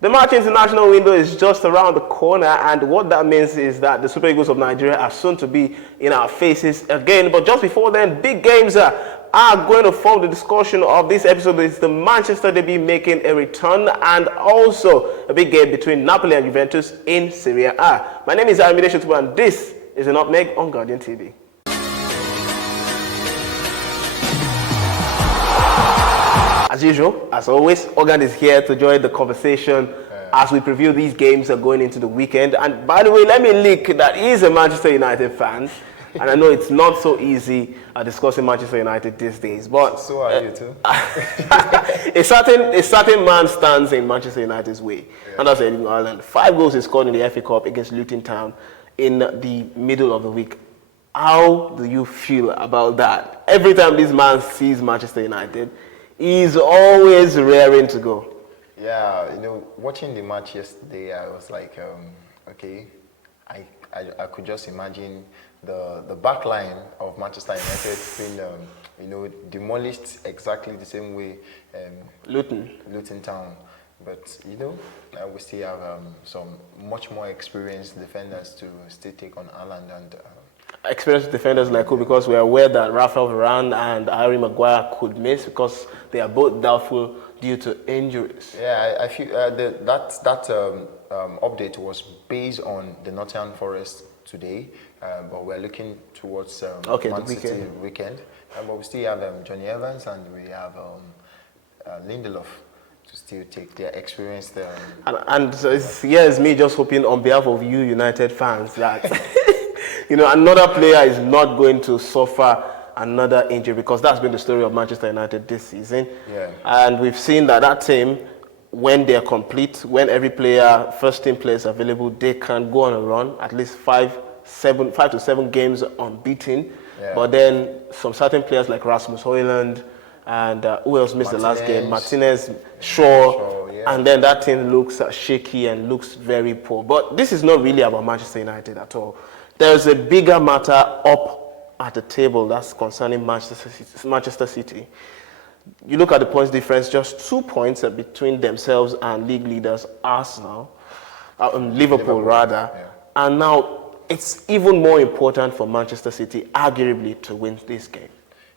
The March international window is just around the corner, and what that means is that the Super Eagles of Nigeria are soon to be in our faces again. But just before then, big games are going to form the discussion of this episode. It's the Manchester derby making a return, and also a big game between Napoli and Juventus in Serie A. My name is Ayomide, Shotubo, and this is the Nutmeg on Guardian TV. As usual, as always, Hogan is here to join the conversation as we preview these games going into the weekend. And by the way, let me leak that he is a Manchester United fan. And I know it's not so easy discussing Manchester United these days. But so are you too. a certain man stands in Manchester United's way. And that's in Ireland. 5 goals he scored in the FA Cup against Luton Town in the middle of the week. How do you feel about that? Every time this man sees Manchester United, he's always raring to go. Yeah, watching the match yesterday, I was like, okay, I could just imagine the back line of Manchester United being, demolished exactly the same way Luton Town. But, we still have some much more experienced defenders to still take on Ireland and experienced defenders like who? Because we are aware that Rafael Varane and Harry Maguire could miss because they are both doubtful due to injuries. Yeah, I feel that update was based on the Nottingham Forest today, but we're looking towards Man City weekend. But we still have Johnny Evans and we have Lindelof to still take their experience there. And so here's me just hoping on behalf of you United fans that another player is not going to suffer another injury, because that's been the story of Manchester United this season. Yeah. And we've seen that team, when they're complete, when every player, first team players available, they can go on a run, at least 5 to 7 games unbeaten. Yeah. But then some certain players like Rasmus Højlund and who else missed the last game? Martinez, Shaw, yeah. And then that team looks shaky and looks very poor. But this is not really about Manchester United at all. There's a bigger matter up at the table that's concerning Manchester City. You look at the points difference, just 2 points between themselves and league leaders Arsenal, Liverpool rather. Yeah. And now it's even more important for Manchester City, arguably, to win this game.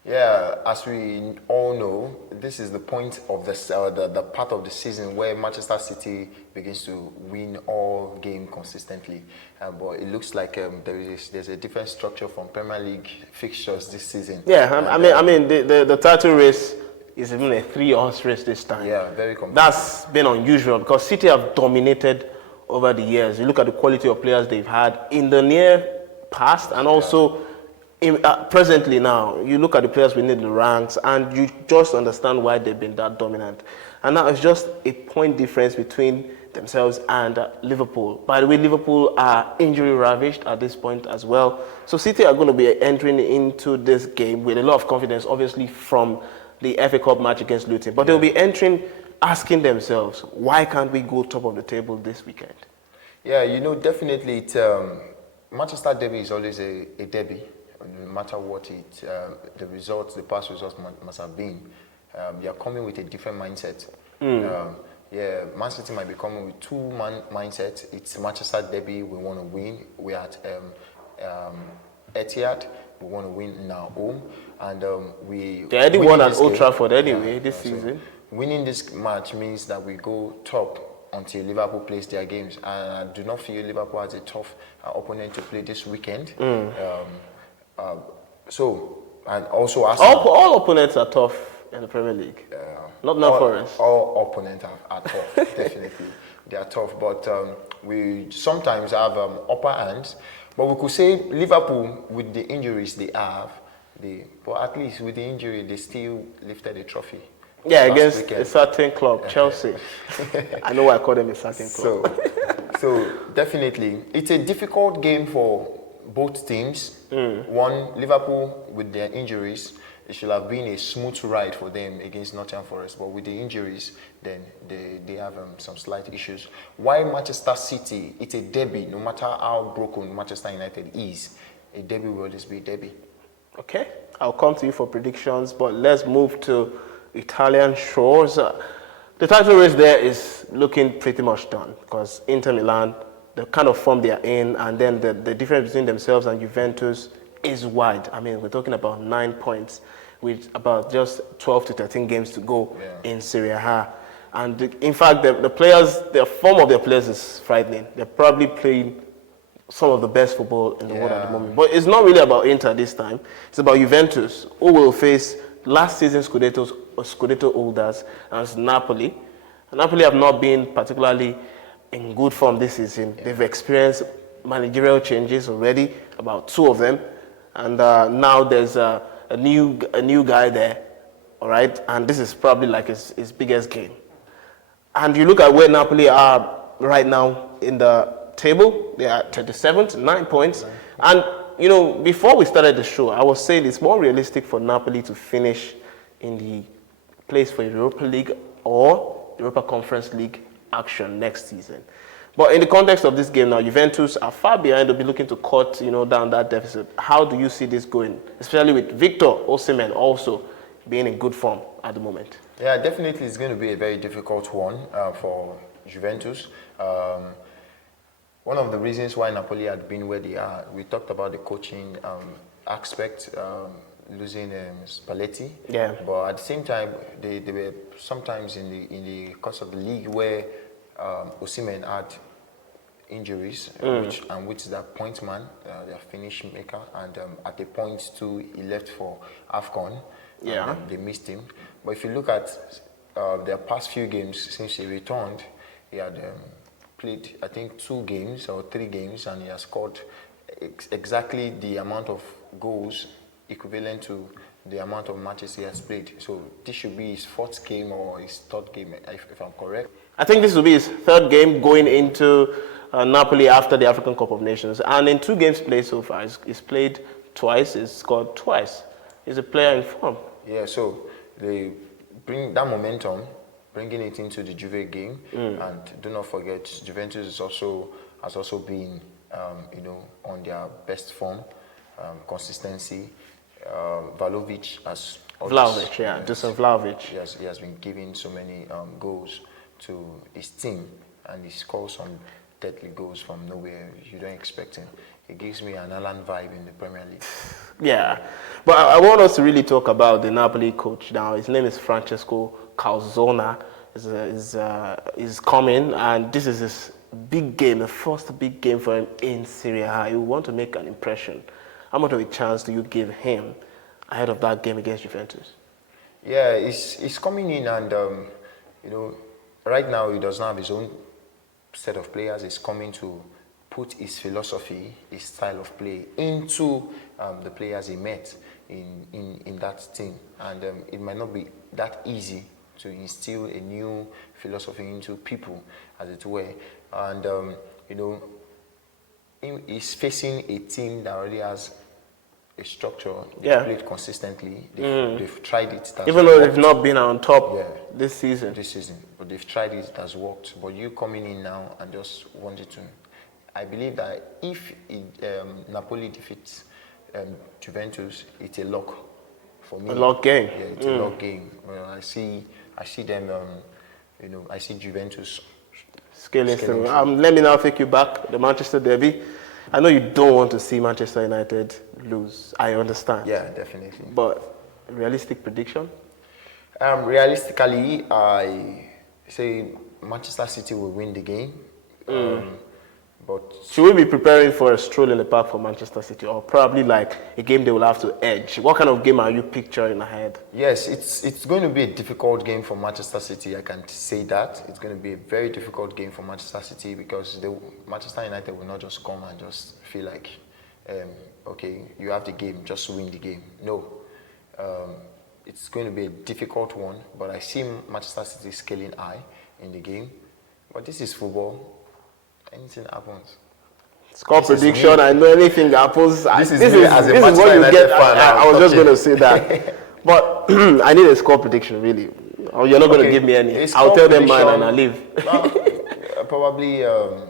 Yeah, as we all know, this is the point of the part of the season where Manchester City begins to win all game consistently. But it looks like there's a different structure from Premier League fixtures this season. Yeah, I mean the title race is even a 3-horse race this time. Yeah, very competitive. That's been unusual because City have dominated over the years. You look at the quality of players they've had in the near past and also presently now. You look at the players within the ranks and you just understand why they've been that dominant. And now it's just a point difference between themselves and Liverpool. By the way, Liverpool are injury ravaged at this point as well. So City are going to be entering into this game with a lot of confidence, obviously from the FA Cup match against Luton. But they'll be entering asking themselves, why can't we go top of the table this weekend? Yeah, definitely Manchester derby is always a derby. No matter what the past results must have been, they are coming with a different mindset. Man City might be coming with two-man mindset. It's Manchester derby, we want to win. We're at Etihad, we want to win in our home. And they already won at Old Trafford anyway this season. So winning this match means that we go top until Liverpool plays their games. And I do not feel Liverpool has a tough opponent to play this weekend. And also all opponents are tough in the Premier League. Not Forest. All opponents are tough, definitely. They are tough, but we sometimes have upper hands. But we could say Liverpool, with the injuries they have, but at least with the injury, they still lifted a trophy. Yeah, against a certain club, Chelsea. I know why I call them a certain club. So definitely, it's a difficult game for both teams. One, Liverpool, with their injuries, it should have been a smooth ride for them against Nottingham Forest. But with the injuries, then they have some slight issues. Why Manchester City? It's a derby. No matter how broken Manchester United is, a derby will always be a derby. Okay, I'll come to you for predictions, but let's move to Italian shores. The title race there is looking pretty much done because Inter Milan, the kind of form they are in, and then the difference between themselves and Juventus is wide. I mean, we're talking about 9 points with about just 12 to 13 games to go in Serie A. And in fact, the players, the form of their players is frightening. They're probably playing some of the best football in the world at the moment. But it's not really about Inter this time. It's about Juventus, who will face last season's Scudetto holders as Napoli. Napoli have not been particularly in good form this season. They've experienced managerial changes already, about 2 of them. And now there's a new guy there, all right? And this is probably like his biggest game. And you look at where Napoli are right now in the table, they are 27th, 9 points. And, you know, before we started the show, I was saying it's more realistic for Napoli to finish in the place for Europa League or Europa Conference League action next season. But in the context of this game now, Juventus are far behind. They'll be looking to cut, down that deficit. How do you see this going, especially with Victor Osimhen also being in good form at the moment? Yeah, definitely it's going to be a very difficult one for Juventus. One of the reasons why Napoli had been where they are, we talked about the coaching aspect, losing Spalletti. Yeah. But at the same time, they were sometimes in the course of the league where Osimhen had injuries, which is their point man, their finish maker, and at a point too, he left for AFCON. Yeah. They missed him. But if you look at their past few games since he returned, he had played, I think, 2 games or 3 games, and he has scored exactly the amount of goals equivalent to the amount of matches he has played. So this should be his 4th game or his 3rd game, if I'm correct. I think this will be his 3rd game going into Napoli after the African Cup of Nations. And in 2 games played so far, he's played twice, he's scored twice. He's a player in form. Yeah, so they bring that momentum, bringing it into the Juve game. And do not forget, Juventus has also been, on their best form, consistency. Vlahovic has... Dusan Vlahovic. He has been giving so many goals to his team, and he scores some deadly goals from nowhere. You don't expect him. It gives me an Alan vibe in the Premier League. Yeah, but I want us to really talk about the Napoli coach now. His name is Francesco Calzona. Is coming, and this is his big game, the first big game for him in Serie A. You want to make an impression. How much of a chance do you give him ahead of that game against Juventus? Yeah, he's coming in, and right now he doesn't have his own set of players. He's coming to put his philosophy, his style of play into the players he met in that team. And it might not be that easy to instill a new philosophy into people, as it were. And, he's facing a team that already has a structure. They've played consistently. They've tried it. Even though they've not been on top this season. But they've tried it, it has worked. But you coming in now and just wanted to... I believe that if Napoli defeats Juventus, it's a lock for me. A lock game. Yeah, it's a lock game. Well, I see them. I see Juventus scaling through. Let me now take you back the Manchester derby. I know you don't want to see Manchester United lose. I understand. Yeah, definitely. But realistic prediction? Realistically, I say Manchester City will win the game. But should we be preparing for a stroll in the park for Manchester City, or probably like a game they will have to edge? What kind of game are you picturing ahead? Yes, it's going to be a difficult game for Manchester City. I can say that. It's going to be a very difficult game for Manchester City because Manchester United will not just come and just feel like, okay, you have the game, just win the game. No. It's going to be a difficult one, but I see Manchester City scaling high in the game. But this is football. Anything happens. Score prediction, I know anything happens. This is what you get. I was just going to say that. But I need a score prediction, really. Or you're not going to give me any. I'll tell them mine and I'll leave. Probably 2-1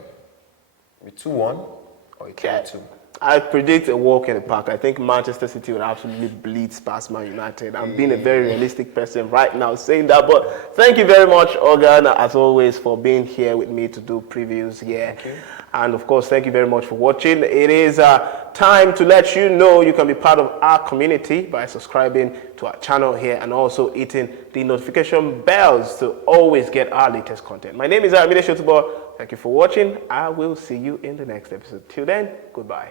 or 3-2. I predict a walk in the park. I think Manchester City will absolutely blitz past Man United. I'm being a very realistic person right now saying that. But thank you very much, Hogan, as always, for being here with me to do previews here. And of course, thank you very much for watching. It is time to let you know you can be part of our community by subscribing to our channel here and also hitting the notification bells to always get our latest content. My name is Ayomide Shotubo. Thank you for watching. I will see you in the next episode. Till then, goodbye.